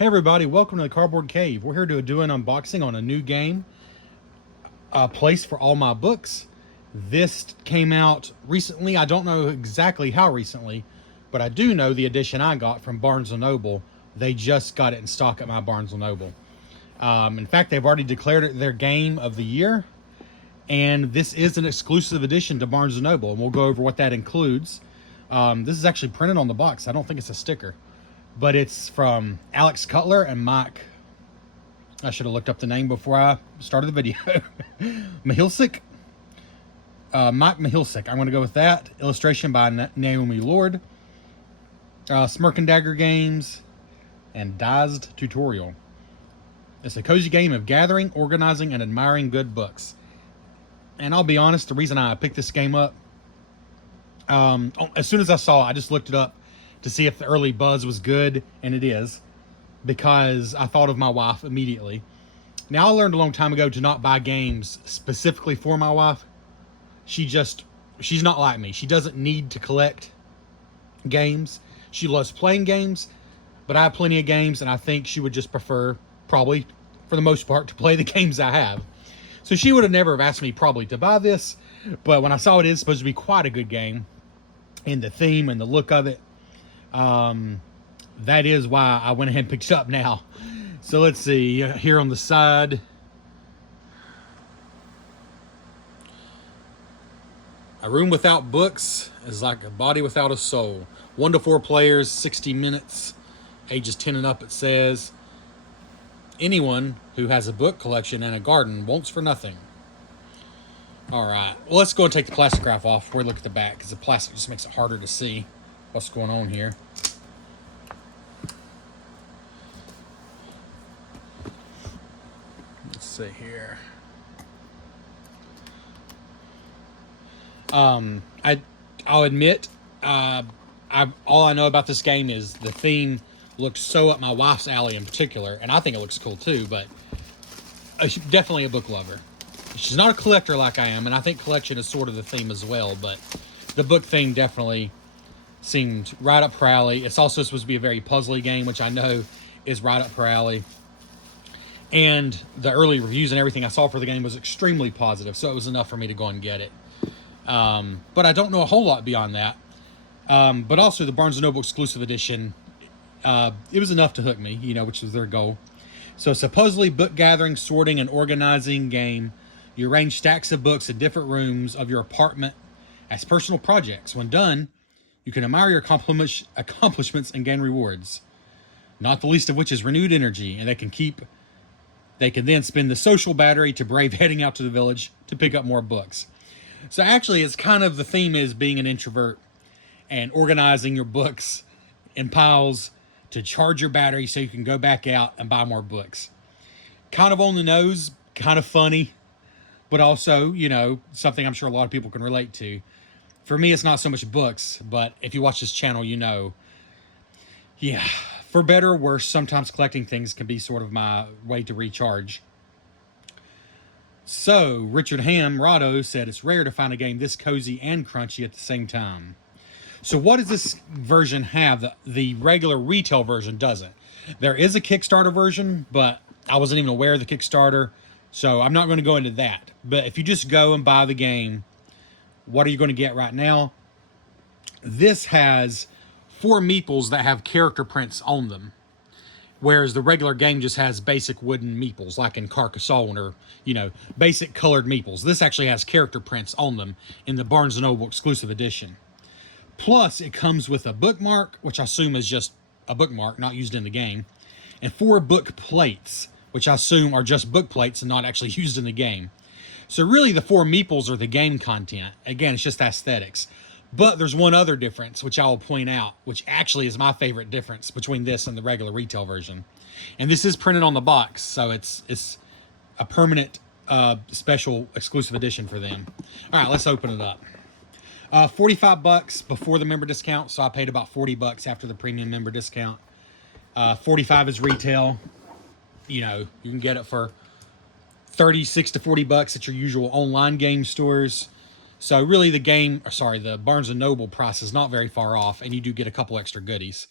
Hey everybody, welcome to the Cardboard Cave. We're here to do an unboxing on a new game, a place for all my books. This came out recently. I don't know exactly how recently, but I do know the edition I got from Barnes & Noble. They just got it in stock at my Barnes & Noble. In fact, they've already declared it their game of the year, and this is an exclusive edition to Barnes & Noble, and we'll go over what that includes. This is actually printed on the box. I don't think it's a sticker. But it's from Alex Cutler and Mike. I should have looked up the name before I started the video. Mahilsik. Mike Mahilsik. I'm going to go with that. Illustration by Naomi Lord. Smirk and Dagger Games. And Dazed Tutorial. It's a cozy game of gathering, organizing, and admiring good books. And I'll be honest, the reason I picked this game up, as soon as I saw it, I just looked it up to see if the early buzz was good, and it is, because I thought of my wife immediately. Now, I learned a long time ago to not buy games specifically for my wife. She's not like me. She doesn't need to collect games. She loves playing games, but I have plenty of games, and I think she would just prefer, probably, for the most part, to play the games I have. So she would have never have asked me probably to buy this, but when I saw it is supposed to be quite a good game, and the theme and the look of it, that is why I went ahead and picked it up now. So let's see here on the side. A room without books is like a body without a soul. 1 to 4 players, 60 minutes, ages 10 and up, it says. Anyone who has a book collection and a garden wants for nothing. All right, well, let's go and take the plastic wrap off before we look at the back, because the plastic just makes it harder to see what's going on here. Let's see here. I'll admit, all I know about this game is the theme looks so up my wife's alley in particular, and I think it looks cool too, but definitely a book lover. She's not a collector like I am, and I think collection is sort of the theme as well, but the book theme definitely seemed right up her alley. It's also supposed to be a very puzzly game, which I know is right up her alley. And the early reviews and everything I saw for the game was extremely positive, so it was enough for me to go and get it. But I don't know a whole lot beyond that. But also the Barnes & Noble exclusive edition, it was enough to hook me, which was their goal. So supposedly book gathering, sorting, and organizing game. You arrange stacks of books in different rooms of your apartment as personal projects. When done, you can admire your accomplishments and gain rewards. Not the least of which is renewed energy, and they can then spend the social battery to brave heading out to the village to pick up more books. So actually, it's kind of the theme is being an introvert and organizing your books in piles to charge your battery so you can go back out and buy more books. Kind of on the nose, kind of funny, but also, something I'm sure a lot of people can relate to. For me, it's not so much books, but if you watch this channel, yeah, for better or worse, sometimes collecting things can be sort of my way to recharge. So, Richard Ham-Rado said it's rare to find a game this cozy and crunchy at the same time. So what does this version have that the regular retail version doesn't? There is a Kickstarter version, but I wasn't even aware of the Kickstarter, so I'm not going to go into that. But if you just go and buy the game, what are you going to get right now? This has 4 meeples that have character prints on them, whereas the regular game just has basic wooden meeples, like in Carcassonne, or, basic colored meeples. This actually has character prints on them in the Barnes & Noble exclusive edition. Plus, it comes with a bookmark, which I assume is just a bookmark, not used in the game, and 4 book plates, which I assume are just book plates and not actually used in the game. So really, the 4 meeples are the game content. Again, it's just aesthetics. But there's one other difference, which I will point out, which actually is my favorite difference between this and the regular retail version. And this is printed on the box, so it's a permanent special exclusive edition for them. All right, let's open it up. $45 before the member discount, so I paid about $40 after the premium member discount. $45 is retail. You can get it for $36 to $40 at your usual online game stores. So really the Barnes & Noble price is not very far off, and you do get a couple extra goodies.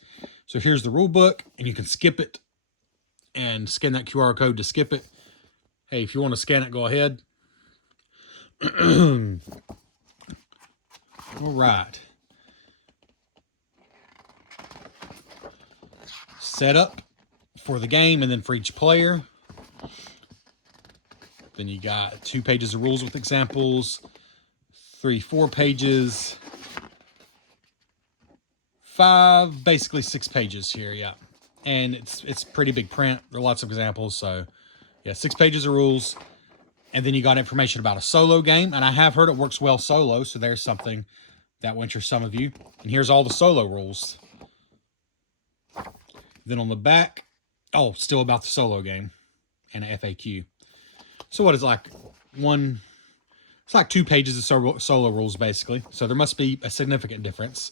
So here's the rule book, and you can skip it and scan that QR code to skip it. Hey, if you want to scan it, go ahead. All right. Setup for the game and then for each player. Then you got 2 pages of rules with examples, 4 pages, 5, basically 6 pages here, yeah. And it's pretty big print. There are lots of examples, so yeah, 6 pages of rules. And then you got information about a solo game, and I have heard it works well solo, so there's something that will interest some of you. And here's all the solo rules. Then on the back, oh, still about the solo game and an FAQ. So what is like it's like 2 pages of solo rules basically. So there must be a significant difference.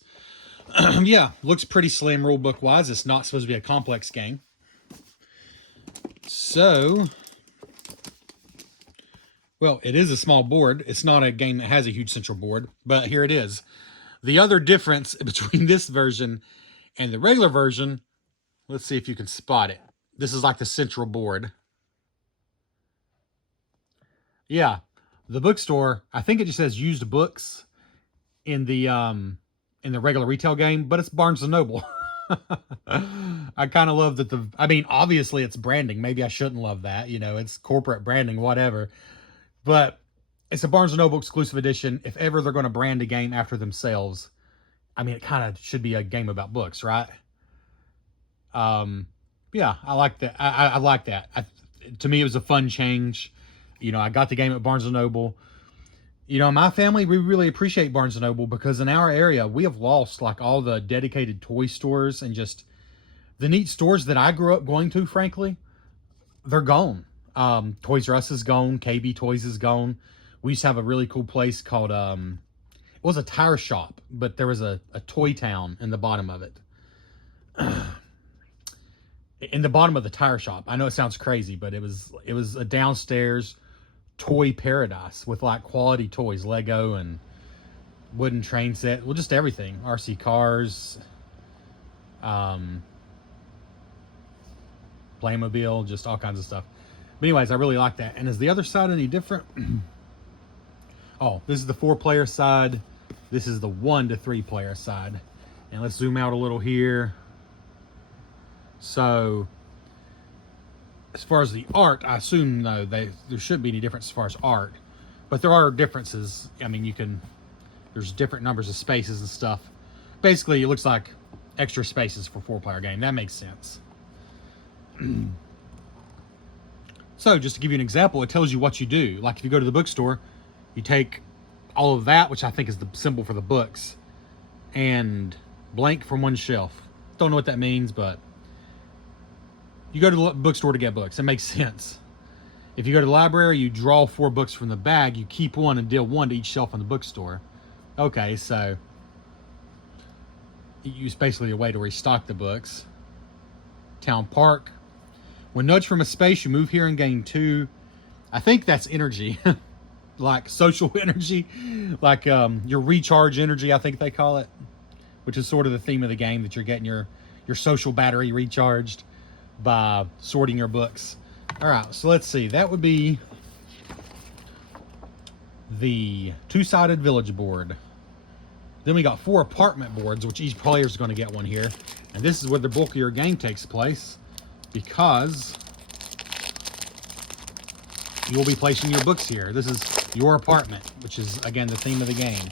Yeah, looks pretty slim rule book wise. It's not supposed to be a complex game. So, well, it is a small board. It's not a game that has a huge central board, but here it is. The other difference between this version and the regular version, let's see if you can spot it. This is like the central board. Yeah, the bookstore, I think it just says used books in the regular retail game, but it's Barnes & Noble. I kind of love that I mean, obviously it's branding. Maybe I shouldn't love that. You know, it's corporate branding, whatever. But it's a Barnes & Noble exclusive edition. If ever they're going to brand a game after themselves, I mean, it kind of should be a game about books, right? Yeah, I like that. I like that. To me, it was a fun change. You know, I got the game at Barnes & Noble. You know, my family, we really appreciate Barnes & Noble because in our area, we have lost like all the dedicated toy stores and just the neat stores that I grew up going to, frankly, they're gone. Toys R Us is gone. KB Toys is gone. We used to have a really cool place called, it was a tire shop, but there was a toy town in the bottom of it. In the bottom of the tire shop. I know it sounds crazy, but it was a downstairs toy paradise with like quality toys, Lego and wooden train set, well, just everything, RC cars, Playmobil, just all kinds of stuff. But anyways, I really like that. And is the other side any different? Oh, this is the 4-player side. This is the 1 to 3-player side. And let's zoom out a little here. So as far as the art, I assume no, there shouldn't be any difference as far as art, but there are differences. I mean, there's different numbers of spaces and stuff. Basically, it looks like extra spaces for 4-player game. That makes sense. So just to give you an example, it tells you what you do. Like if you go to the bookstore, you take all of that, which I think is the symbol for the books, and blank from one shelf. Don't know what that means, but you go to the bookstore to get books. It makes sense. If you go to the library, you draw 4 books from the bag. You keep 1 and deal 1 to each shelf in the bookstore. Okay, so you use basically a way to restock the books. Town Park. When nudged from a space, you move here and gain 2. I think that's energy. Like social energy. Like your recharge energy, I think they call it. Which is sort of the theme of the game, that you're getting your social battery recharged by sorting your books. All right, so let's see. That would be the 2-sided village board. Then we got 4 apartment boards, which each player is going to get one here. And this is where the bulk of your game takes place, because you will be placing your books here. This is your apartment, which is, again, the theme of the game.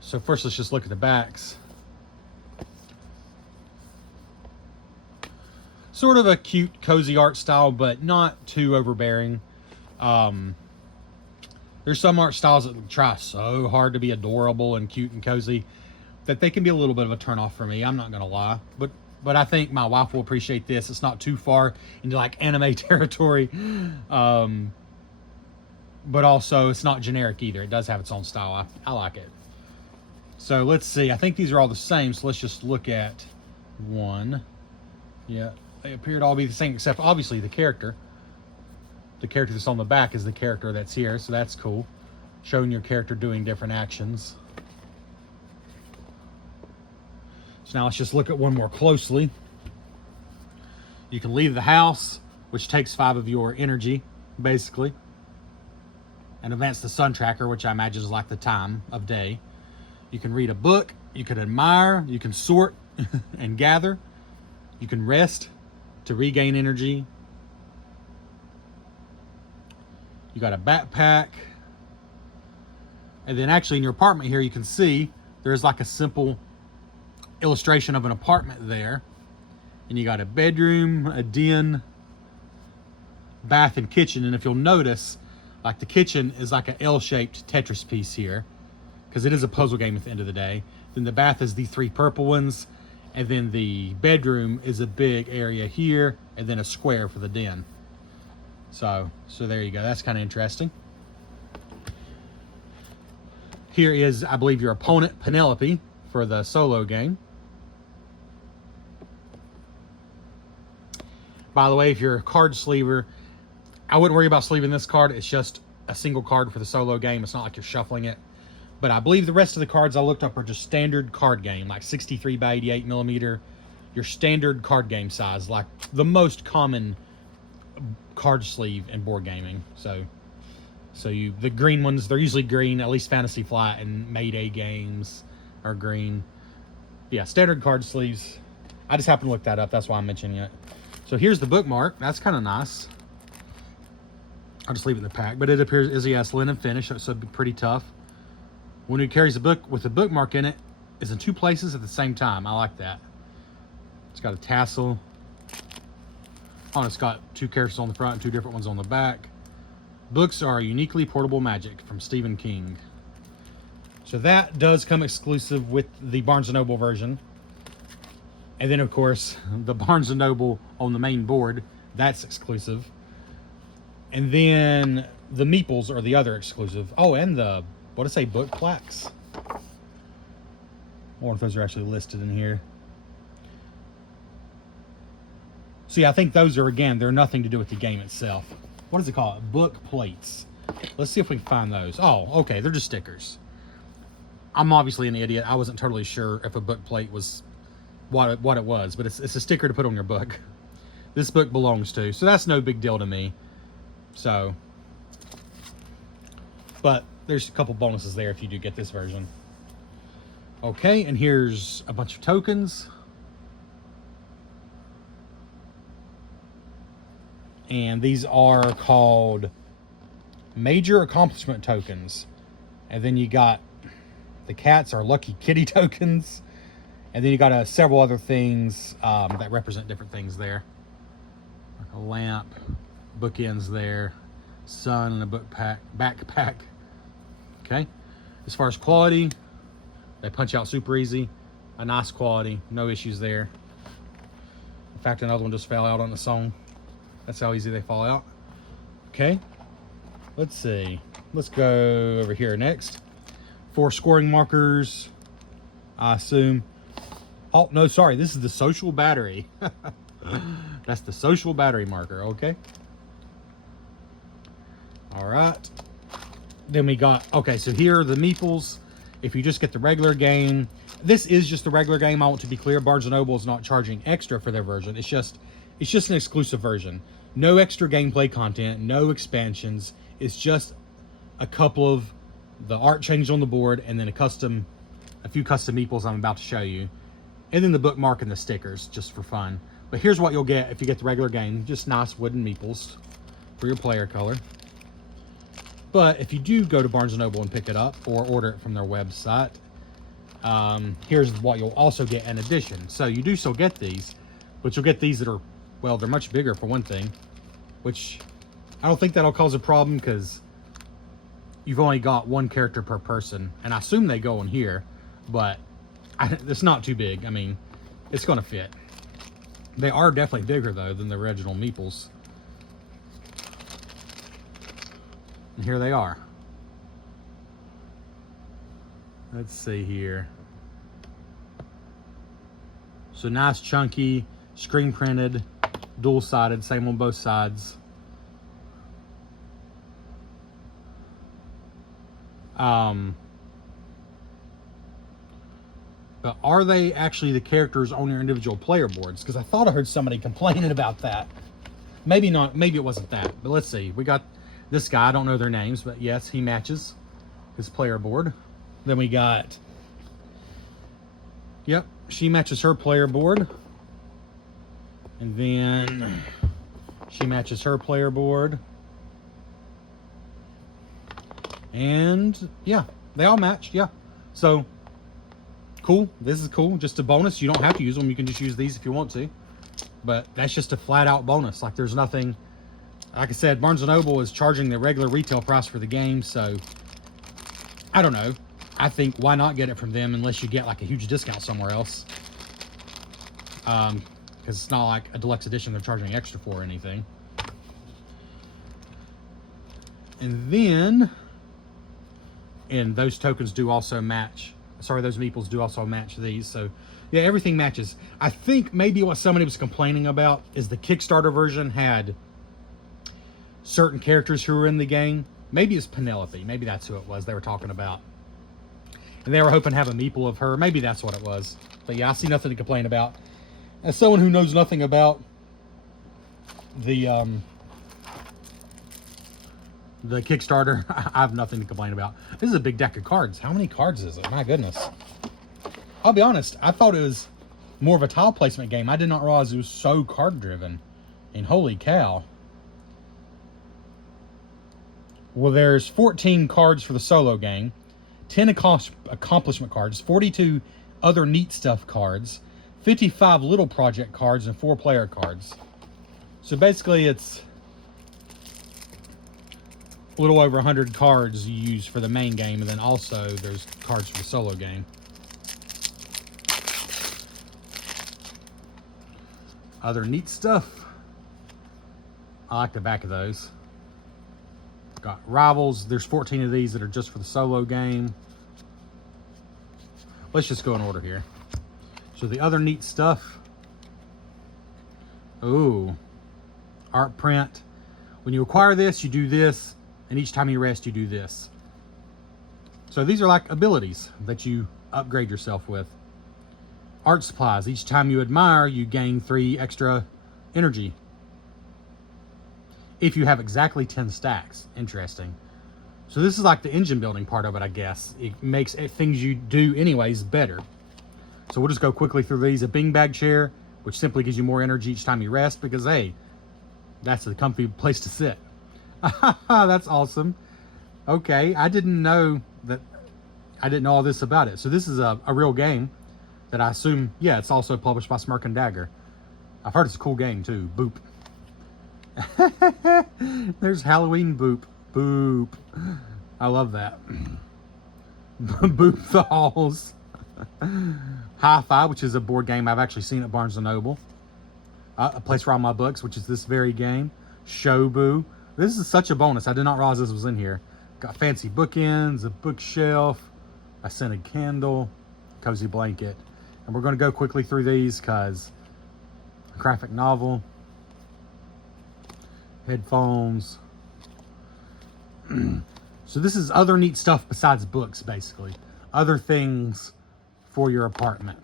So first, let's just look at the backs. Sort of a cute, cozy art style, but not too overbearing. There's some art styles that try so hard to be adorable and cute and cozy that they can be a little bit of a turnoff for me. I'm not going to lie. But I think my wife will appreciate this. It's not too far into like anime territory. But also, it's not generic either. It does have its own style. I like it. So let's see. I think these are all the same. So let's just look at one. Yeah. They appear to all be the same, except obviously the character. The character that's on the back is the character that's here, so that's cool. Showing your character doing different actions. So now let's just look at one more closely. You can leave the house, which takes 5 of your energy, basically. And advance the sun tracker, which I imagine is like the time of day. You can read a book, you can admire, you can sort and gather. You can rest to regain energy. You got a backpack. And then actually in your apartment here, you can see there's like a simple illustration of an apartment there. And you got a bedroom, a den, bath, and kitchen. And if you'll notice, like the kitchen is like an L-shaped Tetris piece here, because it is a puzzle game at the end of the day. Then the bath is the 3 purple ones. And then the bedroom is a big area here, and then a square for the den. So there you go. That's kind of interesting. Here is, I believe, your opponent, Penelope, for the solo game. By the way, if you're a card sleever, I wouldn't worry about sleeving this card. It's just a single card for the solo game. It's not like you're shuffling it. But I believe the rest of the cards I looked up are just standard card game, like 63 by 88 millimeter. Your standard card game size, like the most common card sleeve in board gaming. So the green ones, they're usually green. At least Fantasy Flight and Mayday games are green. Yeah, standard card sleeves. I just happened to look that up. That's why I'm mentioning it. So here's the bookmark. That's kind of nice. I'll just leave it in the pack. But it appears Izzy linen finish, so it'd be pretty tough. When he carries a book with a bookmark in it, is in 2 places at the same time. I like that. It's got a tassel. Oh, and it's got 2 characters on the front and 2 different ones on the back. Books are uniquely portable magic from Stephen King. So that does come exclusive with the Barnes & Noble version. And then, of course, the Barnes & Noble on the main board, that's exclusive. And then the Meeples are the other exclusive. Oh, and the, what did I say, book plaques? I wonder if those are actually listed in here. See, I think those are, again, they're nothing to do with the game itself. What is it called? Book plates. Let's see if we can find those. Oh, okay, they're just stickers. I'm obviously an idiot. I wasn't totally sure if a book plate was what it was, but it's a sticker to put on your book. This book belongs to, so that's no big deal to me. So, but there's a couple bonuses there if you do get this version. Okay, and here's a bunch of tokens. And these are called Major Accomplishment Tokens. And then you got the cats are Lucky Kitty tokens. And then you got several other things that represent different things there. Like a lamp, bookends there, sun, and a backpack. Okay. As far as quality, they punch out super easy. A nice quality, no issues there. In fact, another one just fell out on the song. That's how easy they fall out. Okay. Let's see. Let's go over here next. 4 scoring markers, I assume. Oh, no, sorry. This is the social battery. That's the social battery marker, okay? All right. Then we got, okay, so here are the Meeples. If you just get the regular game, this is just the regular game. I want to be clear, Barnes & Noble is not charging extra for their version. It's just an exclusive version. No extra gameplay content, no expansions. It's just a couple of the art changes on the board and then a few custom Meeples I'm about to show you. And then the bookmark and the stickers, just for fun. But here's what you'll get if you get the regular game. Just nice wooden Meeples for your player color. But if you do go to Barnes & Noble and pick it up or order it from their website, here's what you'll also get in addition. So you do still get these, but you'll get these that are, well, they're much bigger for one thing, which I don't think that'll cause a problem because you've only got 1 character per person. And I assume they go in here, but it's not too big. I mean, it's going to fit. They are definitely bigger, though, than the original Meeples. And here they are. Let's see here. So nice, chunky, screen printed, dual-sided, same on both sides. But are they actually the characters on your individual player boards? Because I thought I heard somebody complaining about that. Maybe not. Maybe it wasn't that. But let's see. We got this guy. I don't know their names, but yes, he matches his player board. Then we got... Yep, she matches her player board. And then she matches her player board. And yeah, they all matched. Yeah. So cool. This is cool. Just a bonus. You don't have to use them. You can just use these if you want to. But that's just a flat out bonus. Like there's nothing, like I said, Barnes & Noble is charging the regular retail price for the game. So I don't know. I think why not get it from them unless you get like a huge discount somewhere else. Because it's not like a deluxe edition they're charging extra for or anything. And then, and those tokens do also match. Sorry, those meeples do also match these. So yeah, everything matches. I think maybe what somebody was complaining about is the Kickstarter version had certain characters who were in the game. Maybe it's Penelope. Maybe that's who it was they were talking about. And they were hoping to have a meeple of her. Maybe that's what it was. But yeah, I see nothing to complain about. As someone who knows nothing about the Kickstarter, I have nothing to complain about. This is a big deck of cards. How many cards is it? My goodness. I'll be honest. I thought it was more of a tile placement game. I did not realize it was so card driven. And holy cow. Well, there's 14 cards for the solo game. 10 accomplishment cards, 42 other neat stuff cards, 55 little project cards, and 4 player cards. So basically it's a little over 100 cards you use for the main game, and then also there's cards for the solo game. Other neat stuff. I like the back of those. Got Rivals. There's 14 of these that are just for the solo game. Let's just go in order here. So the other neat stuff. Ooh. Art print. When you acquire this, you do this. And each time you rest, you do this. So these are like abilities that you upgrade yourself with. Art supplies. Each time you admire, you gain 3 extra energy. If you have exactly 10 stacks. Interesting. So this is like the engine building part of it, I guess. It makes things you do anyways better. So we'll just go quickly through these. A beanbag chair, which simply gives you more energy each time you rest because, hey, that's a comfy place to sit. That's awesome. Okay, I didn't know all this about it. So this is a real game that I assume, yeah, it's also published by Smirk and Dagger. I've heard it's a cool game too. Boop. There's Halloween Boop. Boop. I love that. Boop the Halls. Hi-Fi, which is a board game I've actually seen at Barnes & Noble. A place for all my books, which is this very game. Shobu. This is such a bonus. I did not realize this was in here. Got fancy bookends, a bookshelf, a scented candle, cozy blanket. And we're going to go quickly through these because graphic novel, headphones. So this is other neat stuff besides books, basically. Other things for your apartment.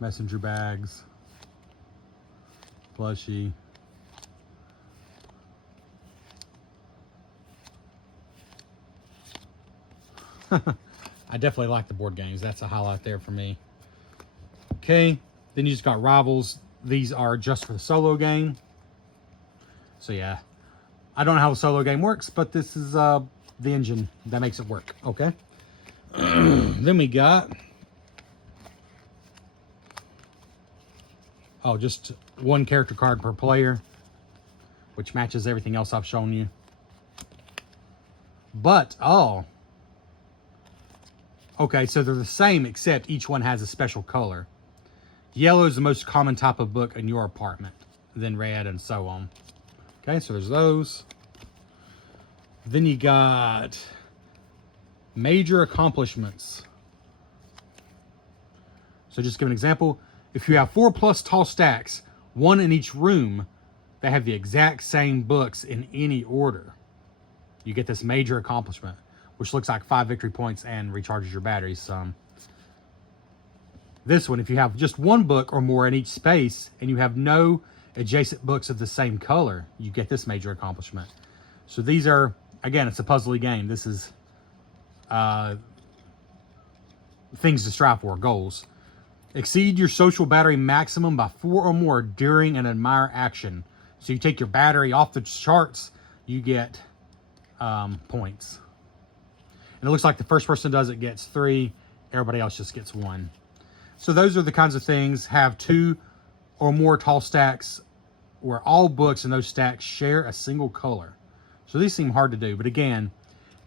Messenger bags. Plushie. I definitely like the board games. That's a highlight there for me. Okay, then you just got Rivals. These are just for the solo game. So yeah, I don't know how a solo game works, but this is the engine that makes it work. Okay. Then we got, oh, just 1 character card per player, which matches everything else I've shown you. But, oh, okay, so they're the same except each one has a special color. Yellow is the most common type of book in your apartment, then red and so on. Okay, so there's those. Then you got major accomplishments. So just to give an example, if you have 4+ tall stacks, 1 in each room, that have the exact same books in any order, you get this major accomplishment. which looks like 5 victory points and recharges your batteries some. This one, if you have just one book or more in each space and you have no adjacent books of the same color, you get this major accomplishment. So these are, again, it's a puzzly game. This is things to strive for, goals. Exceed your social battery maximum by 4 or more during an admire action. So you take your battery off the charts, you get points. And it looks like the first person does it gets 3, everybody else just gets 1. So those are the kinds of things. Have 2 or more tall stacks where all books in those stacks share a single color. So these seem hard to do, but again,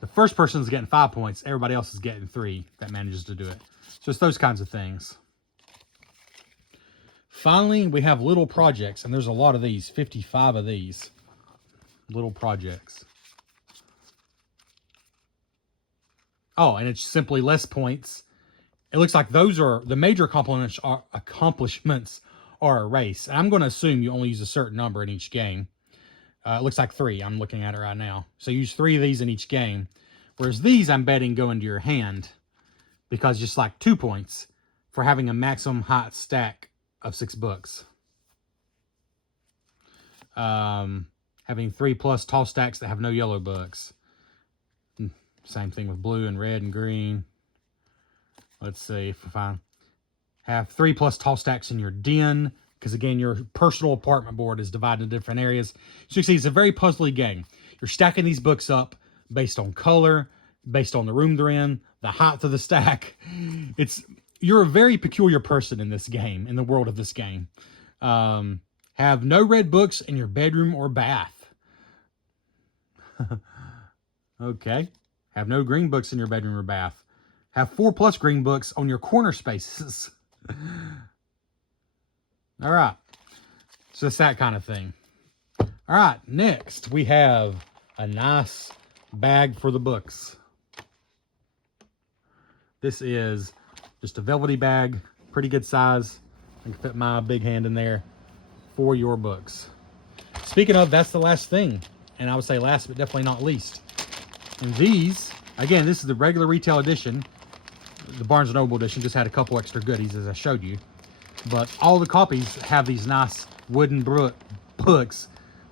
the first person is getting 5 points, everybody else is getting 3 that manages to do it. So it's those kinds of things. Finally, we have little projects, and there's a lot of these, 55 of these little projects. Oh, and it's simply less points. It looks like those are the major accomplishments are a race. And I'm going to assume you only use a certain number in each game. It looks like 3. I'm looking at it right now. So use 3 of these in each game. Whereas these, I'm betting, go into your hand because just like 2 points for having a maximum height stack of 6 books. Having 3 plus tall stacks that have no yellow books. Same thing with blue and red and green. Let's see if I have 3 plus tall stacks in your den, because again, your personal apartment board is divided into different areas. So you see, it's a very puzzly game. You're stacking these books up based on color, based on the room they're in, the height of the stack. You're a very peculiar person in this game, in the world of this game. Have no red books in your bedroom or bath. Okay. Have no green books in your bedroom or bath. Have 4 plus green books on your corner spaces. All right. It's just that kind of thing. All right. Next, we have a nice bag for the books. This is just a velvety bag, pretty good size. I can fit my big hand in there for your books. Speaking of, that's the last thing. And I would say last, but definitely not least. And these, again, this is the regular retail edition. The Barnes & Noble edition just had a couple extra goodies, as I showed you. But all the copies have these nice wooden books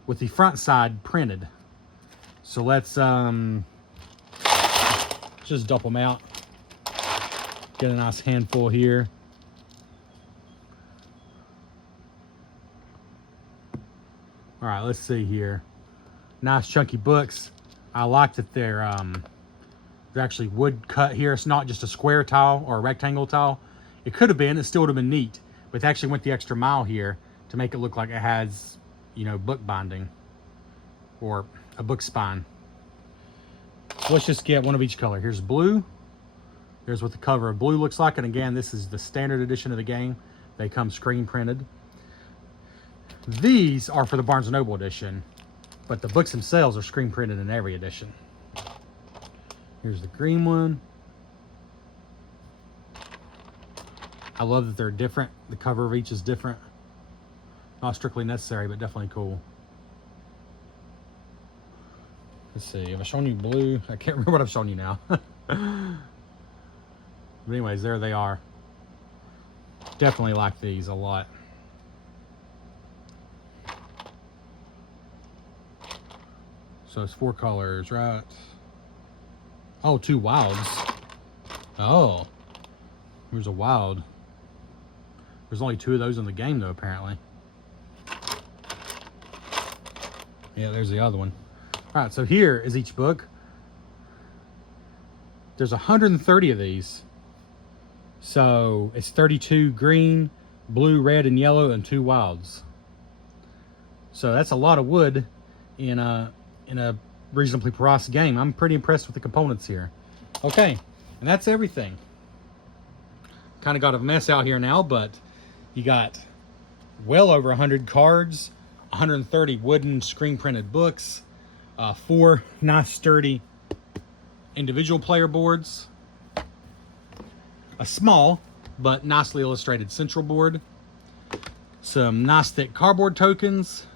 with the front side printed. So let's just dump them out. Get a nice handful here. All right, let's see here. Nice chunky books. I like that they're actually wood cut here. It's not just a square tile or a rectangle tile. It could have been, it still would have been neat, but they actually went the extra mile here to make it look like it has, you know, book binding or a book spine. So let's just get one of each color. Here's blue. Here's what the cover of blue looks like. And again, this is the standard edition of the game. They come screen printed. These are for the Barnes & Noble edition, but the books themselves are screen printed in every edition. Here's the green one. I love that they're different. The cover of each is different. Not strictly necessary, but definitely cool. Let's see, have I shown you blue? I can't remember what I've shown you now. But anyways, there they are. Definitely like these a lot. So it's 4 colors, right? Oh, 2 wilds. Oh, there's a wild. There's only 2 of those in the game, though, apparently. Yeah, there's the other one. All right, so here is each book. There's 130 of these. So it's 32 green, blue, red, and yellow, and 2 wilds. So that's a lot of wood in a reasonably priced game. I'm pretty impressed with the components here. Okay, and that's everything. Kind of got a mess out here now, but you got well over 100 cards, 130 wooden screen printed books, 4 nice sturdy individual player boards, a small but nicely illustrated central board, some nice thick cardboard tokens,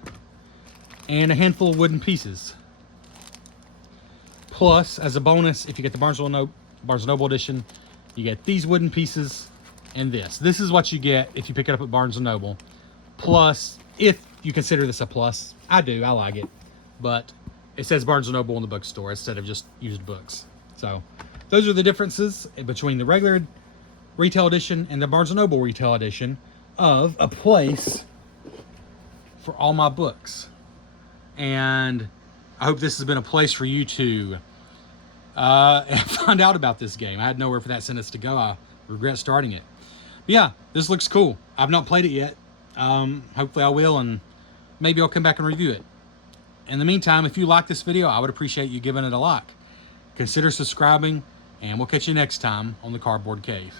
and a handful of wooden pieces. Plus, as a bonus, if you get the Barnes & Noble edition, you get these wooden pieces and this. This is what you get if you pick it up at Barnes & Noble. Plus, if you consider this a plus, I do, I like it. But it says Barnes & Noble in the bookstore instead of just used books. So, those are the differences between the regular retail edition and the Barnes & Noble retail edition of a place for all my books. And I hope this has been a place for you to find out about this game. I had nowhere for that sentence to go. I regret starting it. But yeah, this looks cool. I've not played it yet. Hopefully I will, and maybe I'll come back and review it. In the meantime, if you like this video, I would appreciate you giving it a like. Consider subscribing, and we'll catch you next time on the Cardboard Cave.